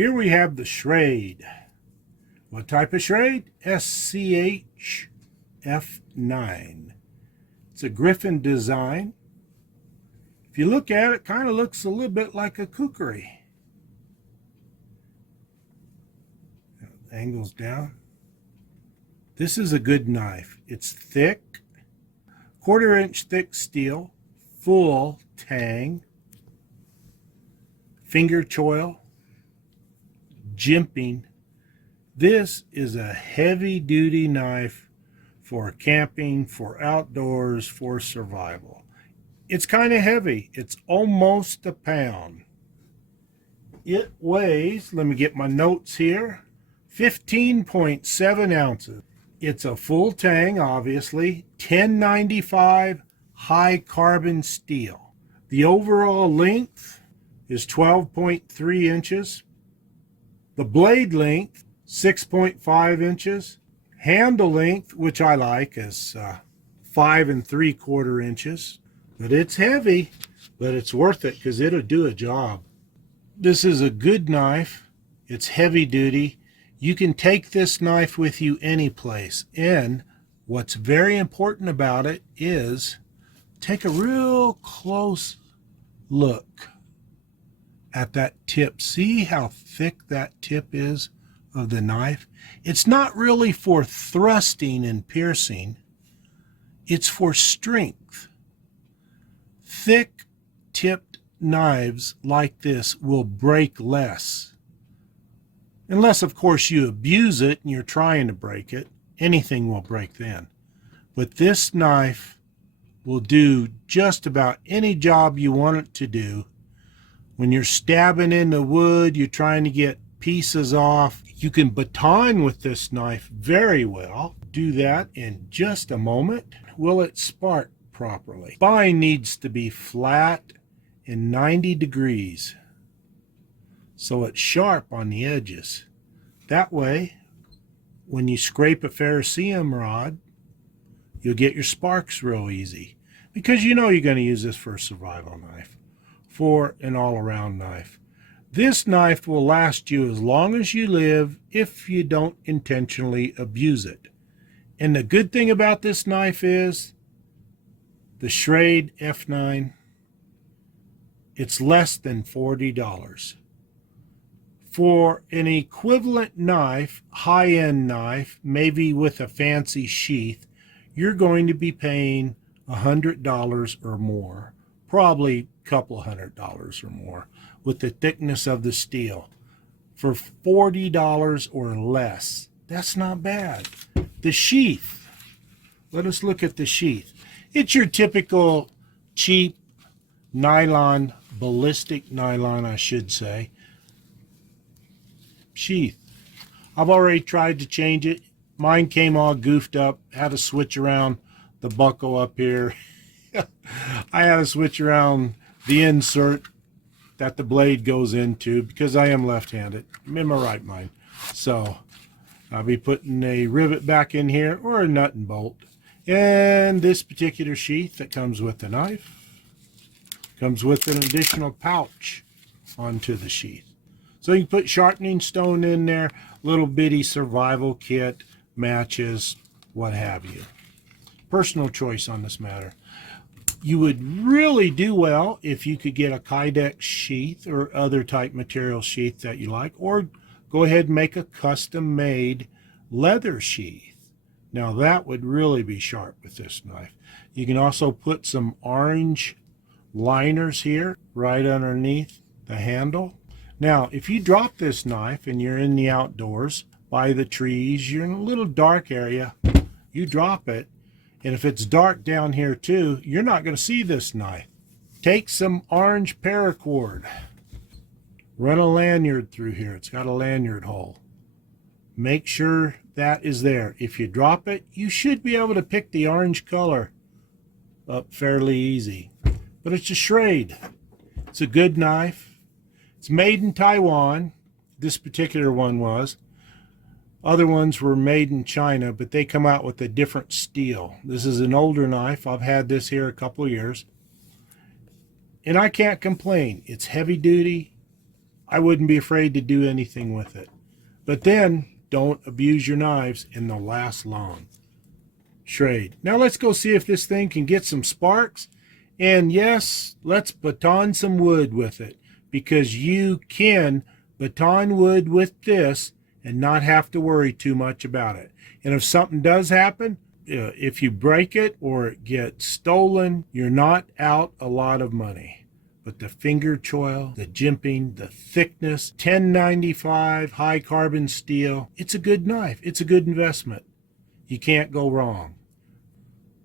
Here we have the Schrade. What type of Schrade? SCHF9. It's a griffin design. If you look at it, it kind of looks a little bit like a kukri. Angles down. This is a good knife. It's thick, 1/4 inch thick steel, full tang, finger choil, jimping. This is a heavy duty knife for camping, for outdoors, for survival. It's kind of heavy. It's almost a pound. It weighs, let me get my notes here, 15.7 ounces. It's a full tang, obviously, 1095 high carbon steel. The overall length is 12.3 inches. The blade length, 6.5 inches. Handle length, which I like, is 5 3/4 inches. But it's heavy, but it's worth it because it'll do a job. This is a good knife. It's heavy duty. You can take this knife with you any place. And what's very important about it is take a real close look at that tip. See how thick that tip is of the knife? It's not really for thrusting and piercing. It's for strength. Thick tipped knives like this will break less. Unless, of course, you abuse it and you're trying to break it. Anything will break then. But this knife will do just about any job you want it to do. When you're stabbing into wood, you're trying to get pieces off. You can baton with this knife very well. Do that in just a moment. Will it spark properly? Spine needs to be flat and 90 degrees. So it's sharp on the edges. That way, when you scrape a ferrocerium rod, you'll get your sparks real easy. Because you know you're going to use this for a survival knife, for an all-around knife. This knife will last you as long as you live if you don't intentionally abuse it. And the good thing about this knife is the Schrade F9, it's less than $40. For an equivalent knife, high-end knife, maybe with a fancy sheath, you're going to be paying $100 or more, probably a couple $100 or more, with the thickness of the steel. For $40 or less, that's not bad. The sheath, let us look at the sheath. It's your typical cheap nylon, ballistic nylon, I should say, sheath. I've already tried to change it. Mine came all goofed up. Had to switch around the buckle up here. I had to switch around the insert that the blade goes into because I am left-handed. I'm in my right mind. So I'll be putting a rivet back in here or a nut and bolt. And this particular sheath that comes with the knife comes with an additional pouch onto the sheath. So you can put sharpening stone in there, little bitty survival kit, matches, what have you. Personal choice on this matter. You would really do well if you could get a Kydex sheath or other type material sheath that you like, or go ahead and make a custom made leather sheath. Now that would really be sharp with this knife. You can also put some orange liners here right underneath the handle. Now, if you drop this knife and you're in the outdoors, by the trees, you're in a little dark area, you drop it, and if it's dark down here too, you're not going to see this knife. Take some orange paracord, run a lanyard through here. It's got a lanyard hole. Make sure that is there. If you drop it, you should be able to pick the orange color up fairly easy. But it's a Schrade. It's a good knife. It's made in Taiwan. This particular one was. Other ones were made in China, but they come out with a different steel. This is an older knife. I've had this here a couple of years. And I can't complain. It's heavy duty. I wouldn't be afraid to do anything with it. But then, don't abuse your knives and they'll last long. Schrade. Now let's go see if this thing can get some sparks. And yes, let's baton some wood with it, because you can baton wood with this and not have to worry too much about it. And if something does happen, if you break it or it gets stolen, you're not out a lot of money. But the finger choil, the jimping, the thickness, 1095 high carbon steel, it's a good knife. It's a good investment. You can't go wrong.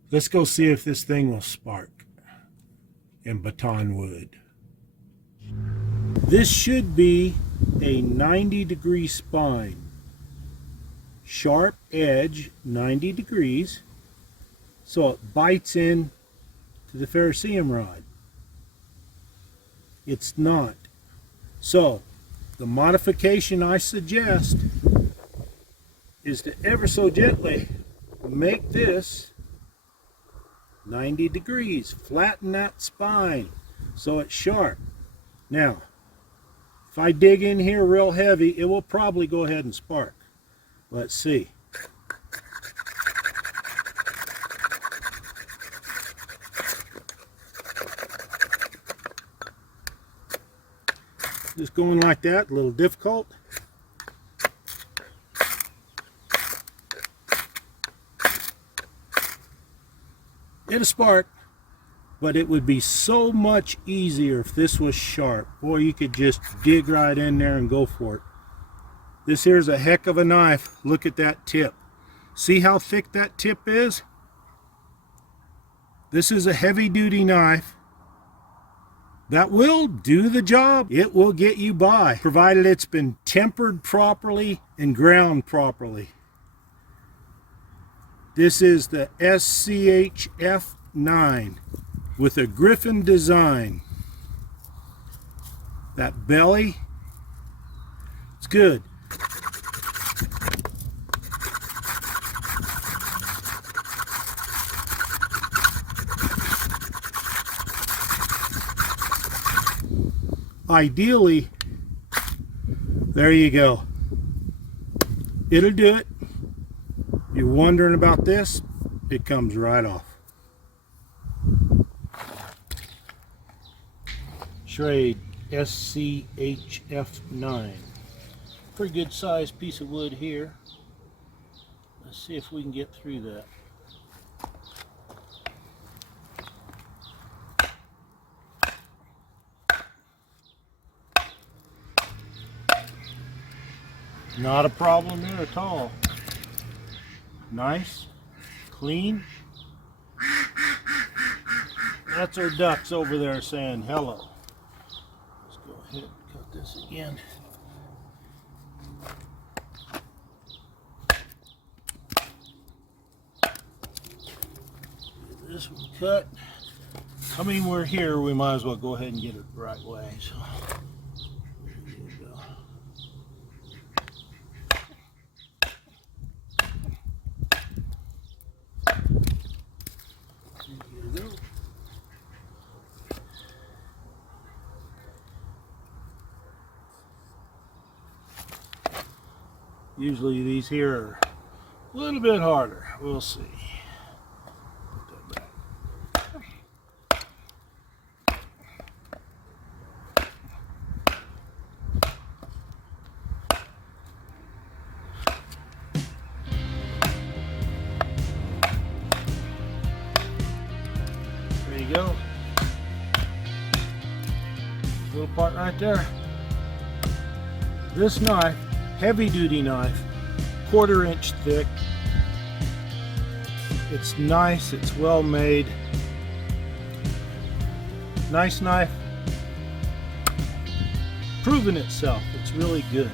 Let's go see if this thing will spark and baton wood. This should be a 90-degree spine. Sharp edge, 90 degrees, so it bites in to the ferrocerium rod. It's not. So, the modification I suggest is to ever so gently make this 90 degrees. Flatten that spine so it's sharp. Now, if I dig in here real heavy, it will probably go ahead and spark. Let's see. Just going like that, a little difficult. It'll spark, but it would be so much easier if this was sharp. Boy, you could just dig right in there and go for it. This here's a heck of a knife. Look at that tip. See how thick that tip is? This is a heavy-duty knife that will do the job. It will get you by, provided it's been tempered properly and ground properly. This is the SCHF9 with a griffin design. That belly, it's good. Ideally, there you go. It'll do it. You're wondering about this, it comes right off. Schrade SCHF9. Pretty good sized piece of wood here. Let's see if we can get through that. Not a problem there at all. Nice, clean. That's our ducks over there saying hello. Let's go ahead and cut this again. Get this one cut. I mean, we're here, we might as well go ahead and get it the right way. So. Usually these here are a little bit harder. We'll see. Put that back. There you go. Little part right there. This knife, heavy duty knife, 1/4 inch thick. It's nice, it's well made. Nice knife. Proven itself, it's really good.